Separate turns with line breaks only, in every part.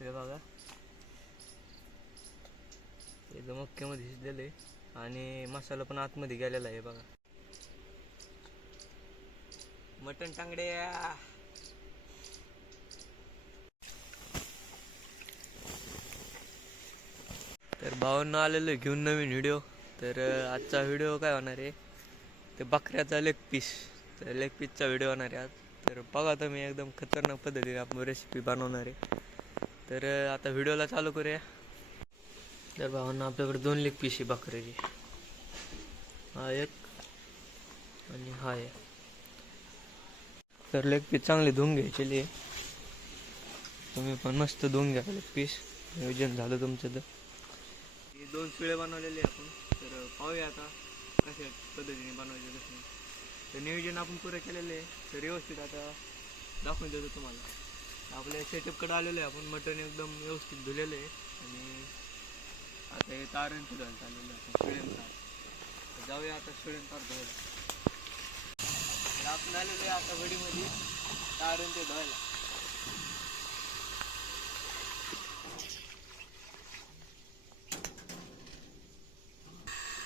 हे बघा एकदम मक्क्यामध्ये शिजलेलं आहे. आणि मसाला पण आतमध्ये गेलेला आहे बघा. मटन टांगडे तर भावांना आलेलो आहे घेऊन नवीन व्हिडिओ. तर आजचा व्हिडिओ काय होणार आहे? ते बकऱ्याचा लेग पीस तर लेग पीसचा व्हिडिओ होणार आहे आज. तर बघा तुम्ही एकदम खतरनाक पद्धतीने आपण रेसिपी बनवणार आहे. तर आता व्हिडिओला चालू करूया. तर भावांना आपल्याकडे दोन लेग पीस आहे बकऱ्याची हा एक आणि हा एक. तर लेग पीस चांगले धुवून घ्यायचे तुम्ही पण मस्त धुवून घ्या लेग पीस नियोजन झालं तुमचं तर. दोन पिळे बनवलेले आपण. तर पाहूया आता कशा पद्धतीने बनवायचे कसे तर नियोजन आपण पुरं केलेलं आहे. तर व्यवस्थित आता दाखवून देतो तुम्हाला. आपल्या सेटअपकडे आलेलो आहे. आपण मटण एकदम व्यवस्थित धुलेलं आहे. आणि आता हे तारण फिरायला चाललेलं आहे. आपण शिळेन तार जाऊया आता शिळेन तार धुवायला. आपण आलेलो आहे आता घडीमध्ये. तारण ते धुवायला.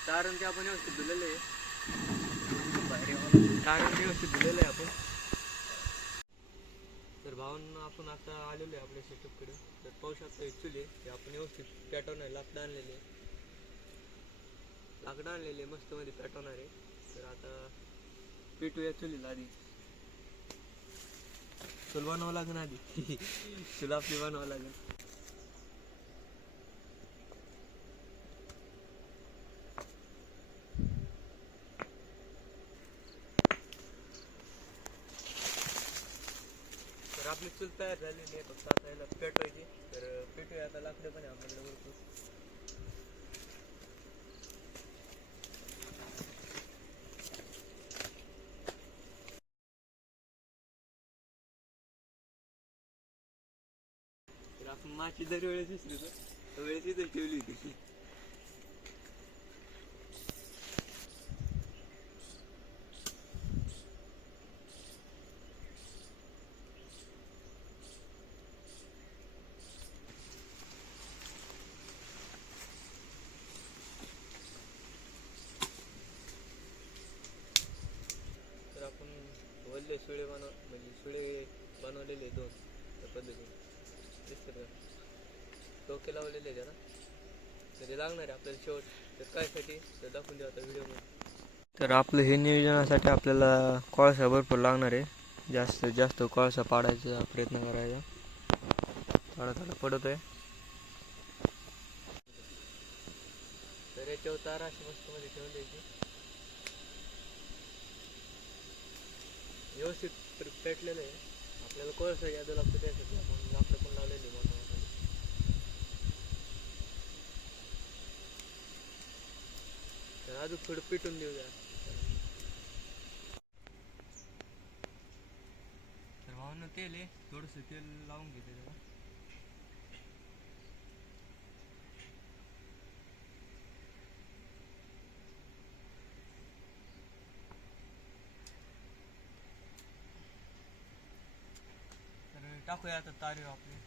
तारण ते आपण व्यवस्थित धुलेलं आहे. तारण ते व्यवस्थित धुलेलं आहे आपण. तर आपण आता आलेलो आहे आपल्या सेटअपकडे तर पाहू शकता ॲक्च्युली ते आपण व्यवस्थित पॅटर्न आहे लाकडं आणलेले लाकडं आणलेले मस्त मध्ये पॅटर्न आहे. तर आता पेटूया चुलीला आधी. चुल बनवावं लागेल आधी. चूल आपली बनवावं लागेल तर आपली चूल तयार झालेली आहे. फक्त आता याला पेटवायची. तर पेटूया आता लाकडं पण आहे आपल्याकडे भरपूर तर आपण माची दर वेळेस विसरतो तर वेळेस इथं ठेवली होती तर आपण वल्ले सुळे बनव म्हणजे सुळे बनवलेले दोन त्या पद्धतीने दिसतं का डोके लावलेले आहे त्याला तर ते लागणार आहे आपल्याला शेवट. तर कायसाठी तर दाखवून देऊ आता व्हिडिओमध्ये तर आपलं हे नियोजनासाठी आपल्याला कोळसा भरपूर लागणार आहे. जास्त जास्त कोळसा पाडायचा प्रयत्न करायचा. थोडा थोडा पडत आहे तर याच्यावर तारा अशी मस्त मध्ये ठेवून द्यायची. व्यवस्थित पेटलेलं आहे. आपल्याला कोळसा यादं लागतं त्यासाठी आपण लाकडं पण लावलेली आहे मोठा मोठा तर अजून थोडं पिटून देऊया तर भावनं तेल आहे. थोडस तेल लावून घेते त्याला तर टाकूया आता तारीव आपली.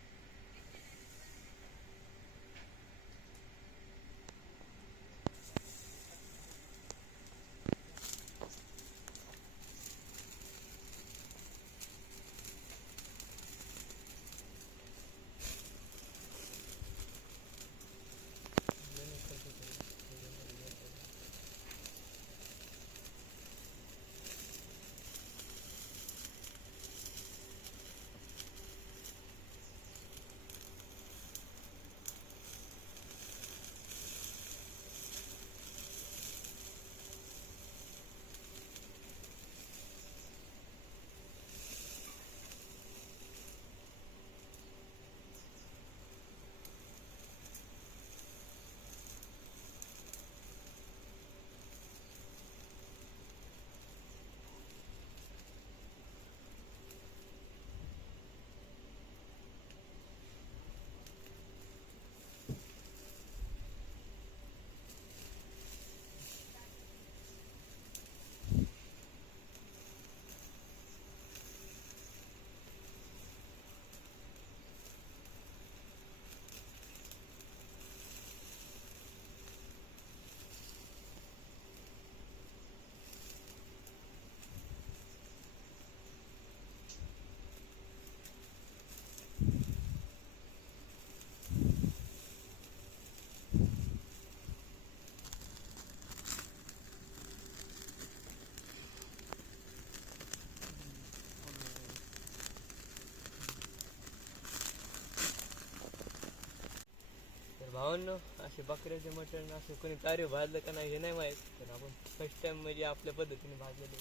भावांनो असे बकऱ्याचे मटण असं कोणी तारीफ भाजलं का नाही हे नाही माहीत पण आपण फर्स्ट टाइम म्हणजे आपल्या पद्धतीने भाजलेलं.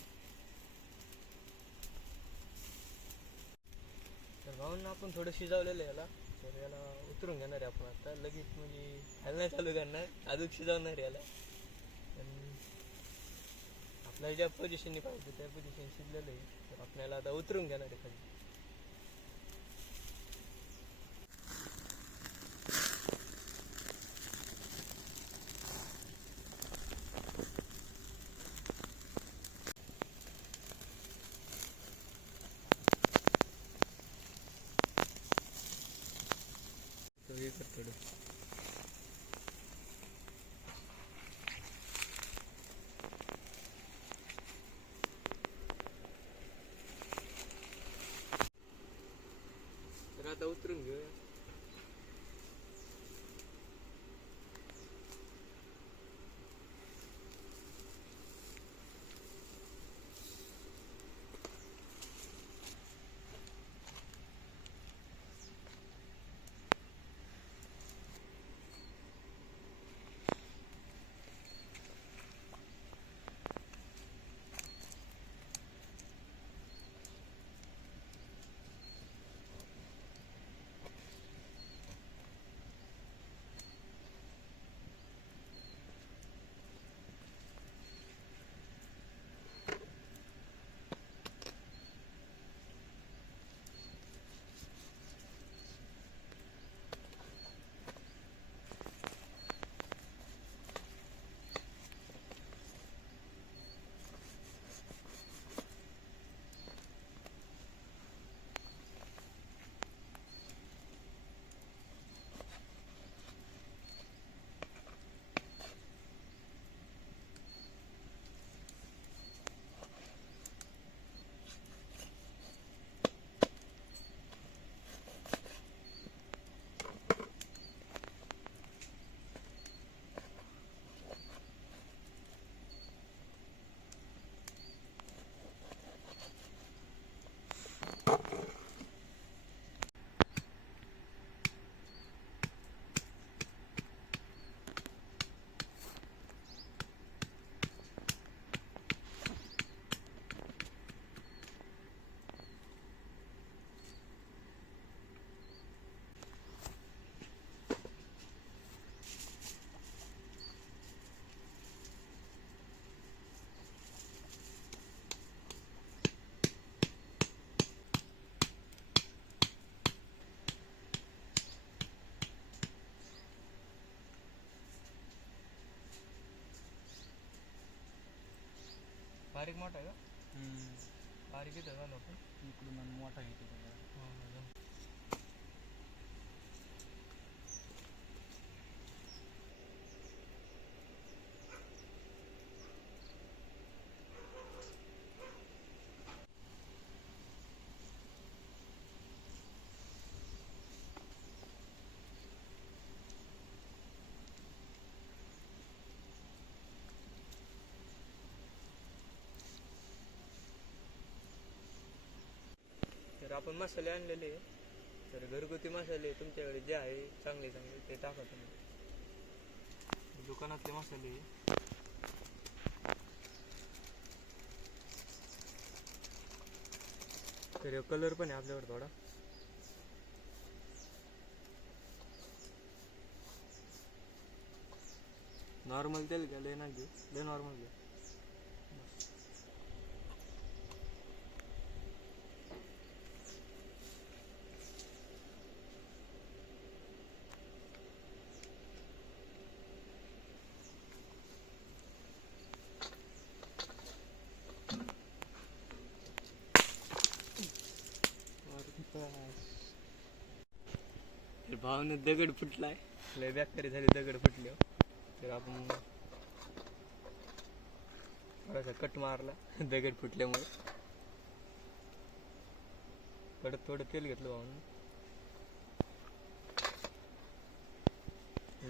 तर भावांना आपण थोडं शिजवलेलं आहे याला. तर याला उतरून घेणार आहे आपण आता. लगेच म्हणजे हलणं नाही चालू करणार. अजून शिजवणार आहे याला. आपल्याला ज्या पोझिशनने पाहिजे त्या पोझिशन शिजलेलं आहे. तर आपल्याला आता उतरून घेणार आहे खाली. तर हे कर थोडं तर बारीक मोठा आहे का? बारीक इथं झालं आपण
इकडून मोठा येतो बघा
तर आपण मसाले आणलेले तर घरगुती मसाले तुमच्याकडे जे आहे चांगले चांगले ते टाका तुम्ही. दुकानातले मसाले. तर कलर पण आहे आपल्याकडे थोडा. नॉर्मल तेल घ्या लय ना घेऊ. लय नॉर्मल घ्या तर भावाने दगड फुटलाय. लय बेकारी झाली दगड फुटले हो. तर आपण थोडासा कट मारला दगड फुटल्यामुळे. कडक थोडं तेल घेतलं भावानं.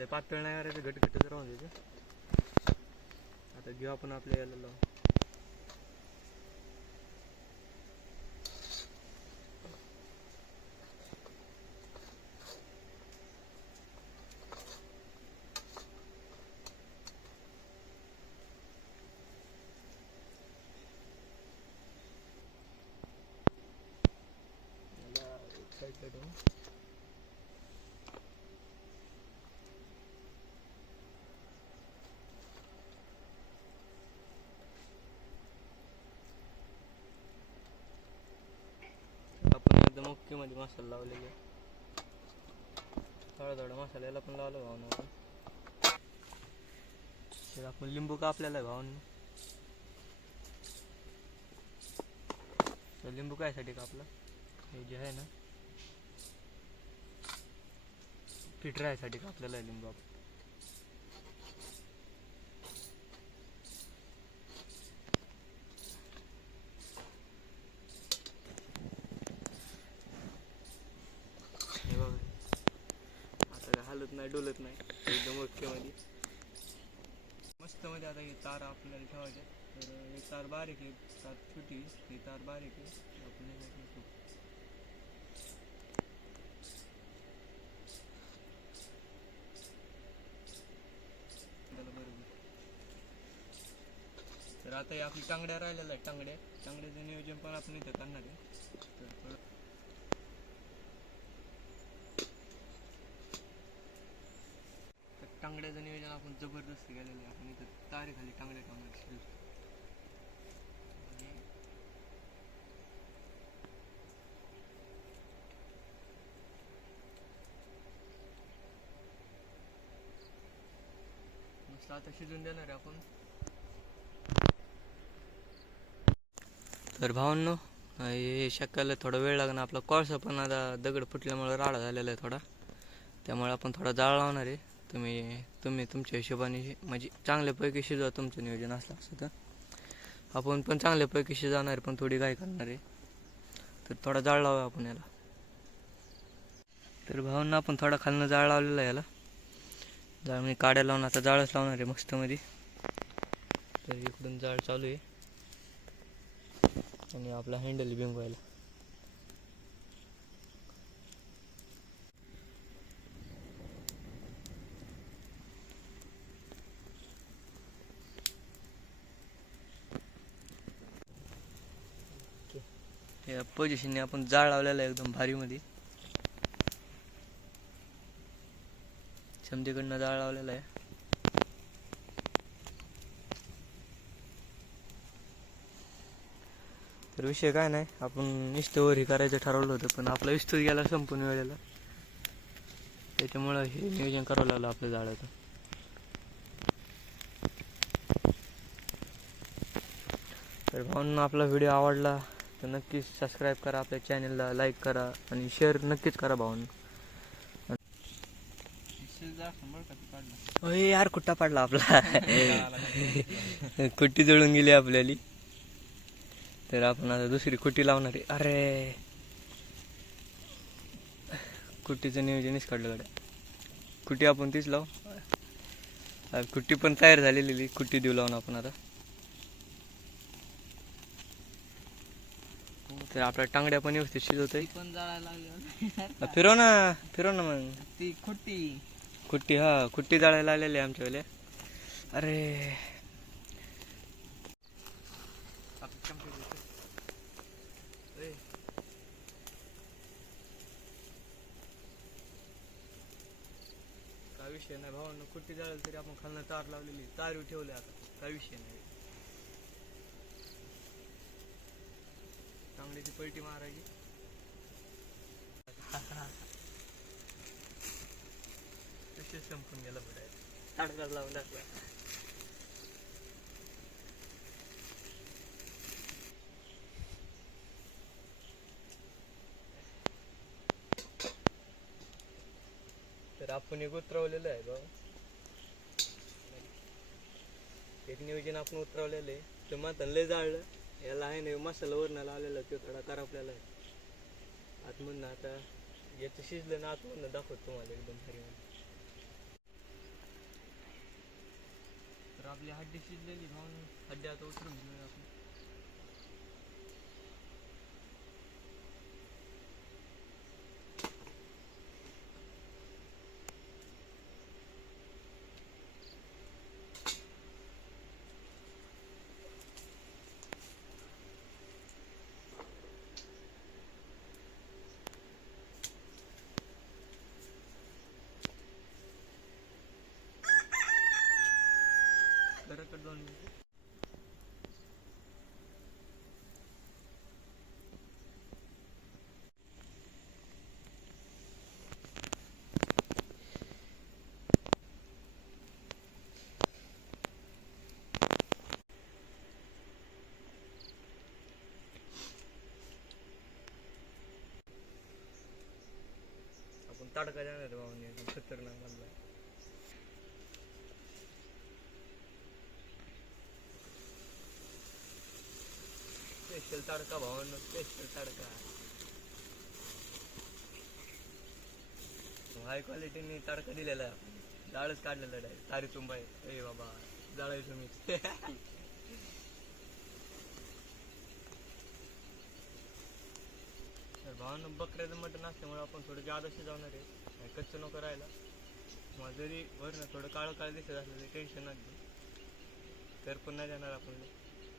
पातळ नाही करायचं घट घट राहून द्यायचं. आता घेऊ आपण आपल्या याला लावून साईडला ठेवू आपण एकदम मध्ये मसाला लावलेले. थोडा थोडा मसाला याला पण लावला भावना. आपण तर आपण लिंबू कापलेला आहे भावांनी? तर लिंबू कायसाठी कापला हे जे आहे ना पीठ राहायसाठी कापलेला आहे लिंबू आपण हे बघा आता काय हालत नाही डोलत नाही एकदम ओके मध्ये मस्त मध्ये आता हे तार आपल्याला ठेवायच्या तर हे तार बारीक आहे तार छोटी ही तार बारीक आहे आपल्याला तर आता हे आपली टांगड्या राहिलेल्या आहेत टांगड्या. टांगड्याचं नियोजन पण आपण इथं करणार आहे तर थोडं तर टांगड्याचं नियोजन आपण जबरदस्त केलेलं आहे. आपण इथं तारेखाली टांगड्या टांगड्या शिल्लक. आणि मस्त आता शिजून देणार आहे आपण. तर भावांनो हे शक्याला थोडा वेळ लागणार. आपला कोळसा पण आता दगड फुटल्यामुळे राडा झालेला आहे थोडा. त्यामुळे आपण थोडा जाळ लावणार आहे. तुम्ही तुम्ही तुमच्या हिशोबाने म्हणजे चांगल्यापैकी शिजवा तुमचं नियोजन असलं असं तर आपण पण चांगल्यापैकी शिजवणार आहे पण थोडी काय करणार आहे. तर थोडा जाळ लावूया आपण याला. तर भावांना आपण थोडा खालनं जाळ लावलेला आहे याला. जाळ म्हणजे काड्या लावून आता जाळच लावणार आहे मस्तमध्ये. तर इकडून जाळ चालू आहे. आणि आपला हँडल बिंगवायला. या पोझिशनने आपण जाळ लावलेलं आहे एकदम भारीमध्ये. समधीकडनं जाळ लावलेला आहे. तर विषय काय नाही आपण नुसतं हे करायचं ठरवलं होतं पण आपला विस्तूर गेला संपून वेळेला. त्याच्यामुळं हे नियोजन करावं लागलं आपल्या झाडाचं. तर भाऊंना आपला व्हिडिओ आवडला तर नक्कीच सबस्क्राईब करा आपल्या चॅनलला लाईक करा आणि शेअर नक्कीच करा भाऊंना. अरे यार कुट्टा पडला आपला? कुट्टी जळून गेली आपल्याली? तर आपण आता दुसरी कुट्टी लावणार आहे? अरे! कुट्टीचं नियोजनच काढलं गाड्या? कुट्टी आपण तीच लावू? कुट्टी पण तयार झालेली कुट्टी देऊ लावून आपण आता? तर आपल्या टांगड्या पण व्यवस्थित शिजवतोय.
पण जाळायला लागली
फिरव ना फिरव ना मग.
ती खुट्टी.
कुट्टी हा कुट्टी जाळायला आलेली आहे आमच्यावाले अरे. काय विषय नाही भावांना कुट्टी जाळली तरी आपण खालनं तार लावलेली तार ठेवले आता. काय विषय नाही. चांगल्याची पलटी मारायची. विषय संपून गेला बरं
ताडका लावून टाकला.
तर आपण एक उतरवलेलं आहे बघ. एक नियोजन आपण उतरवलेलं आहे. ते मात्र लय जाळलं. याला आहे ना मसाला वरणाला आलेला तो थोडा करापलेला आहे आतमधनं आता याचं शिजलं ना आतमधनं दाखवतो तुम्हाला एकदम भारी तर आपली हड्डी शिजलेली म्हणून हड्डी आता उतरून घेऊया आपण. தோனி தடக்க தான் வருவாங்க சுத்தர்லாம் பண்ணல स्पेशल तडका भावांना स्पेशल तडका हाय क्वालिटीने तडका दिलेला. आहे जाळच काढलेला आहे तारी तुंबाई. ए बाबा जाळाय तुम्ही तर भावांना बकऱ्याचं मटण असल्यामुळे आपण थोडं जादा जाणार आहे. कच्चं नको राहायला. मग जरी वरनं थोडं काळं काळं दिसत असलं तरी टेन्शन नाही. तर पण नाही आपण.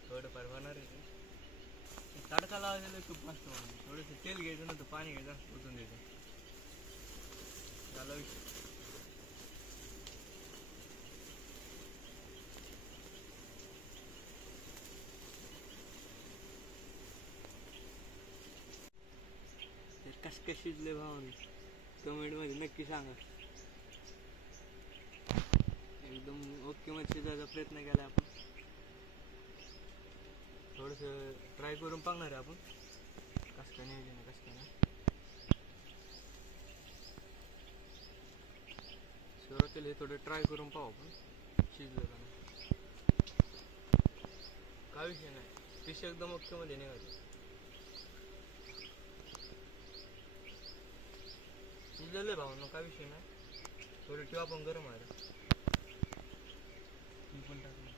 थोडं होणार आहे. तडका लावलेलं खूप मस्त थोडंसं तेल घ्यायचं नव्हतं पाणी घ्यायचं पोचून द्यायचं झाला विषय कस कस शिजले शिजले भावाने. कमेंटमध्ये नक्की सांगा. एकदम ओके मध्ये शिजायचा प्रयत्न केला आपण. थोडंसं ट्राय करून पाहणार आहे आपण. कसं काय नियोजन आहे कसं काय नाही. सुरुवातीला हे थोडं ट्राय करून पाहू आपण. शिजलं का नाही काय विषय नाही. फिश एकदम ओके मध्ये निघाली. शिजलेलं आहे भाऊ काय विषय नाही. थोडी ठेवा पण गरम आहे पण टाकलं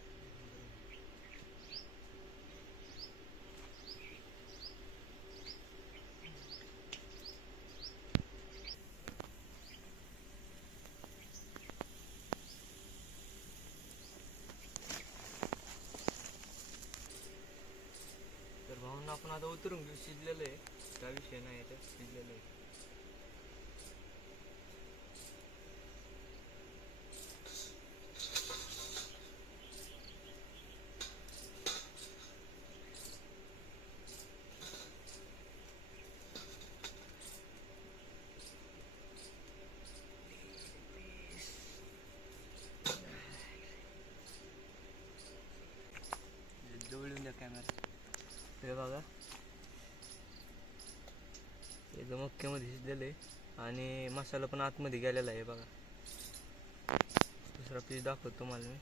तर भाऊंना आपण आता उतरून घेऊ शिजलेलं आहे. काय विषय नाही याच्यात शिजलेलं आहे जवळून द्या कॅमेरा हे बघा एकदम मक्क्यामध्ये शिजलेलं आहे आणि मसाला पण आतमध्ये गेलेला आहे बघा. दुसरा पीस दाखवतो तुम्हाला मी.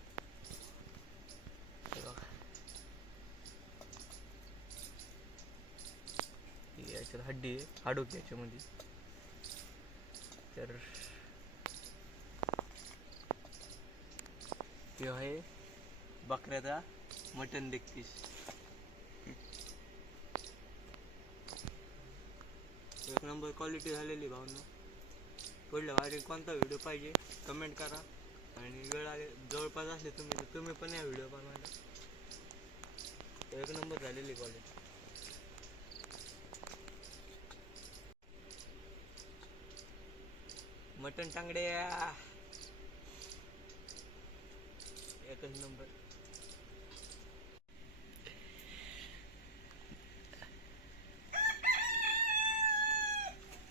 याच्यात हड्डी आहे हाडोकी याच्यामध्ये. तर हे आहे बकऱ्याचा मटन लेग पीस एक नंबर क्वालिटी झालेली भावनं. पुढल्या वारी कोणता व्हिडिओ पाहिजे कमेंट करा. आणि वेळ आले जवळपास असले तुम्ही तर तुम्ही पण या व्हिडिओ बनवायला. एक नंबर झालेली क्वालिटी मटन टांगडे एकच नंबर.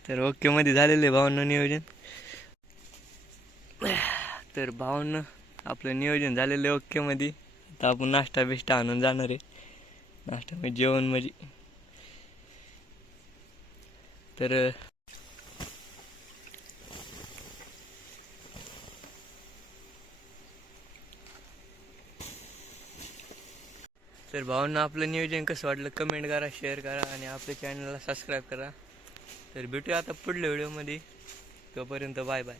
तर ओकेमध्ये झालेलं आहे भावनं नियोजन. तर भावनं आपलं नियोजन झालेलं आहे ओकेमध्ये आता आपण नाश्ता बिष्टा आणून जाणार आहे. नाश्ता म्हणजे जेवण म्हणजे. तर तर भावना आपलं नियोजन कसं वाटलं? कमेंट करा शेअर करा आणि आपल्या चॅनलला सबस्क्राईब करा. तर भेटूया आता पुढल्या व्हिडिओमध्ये. तोपर्यंत बाय बाय.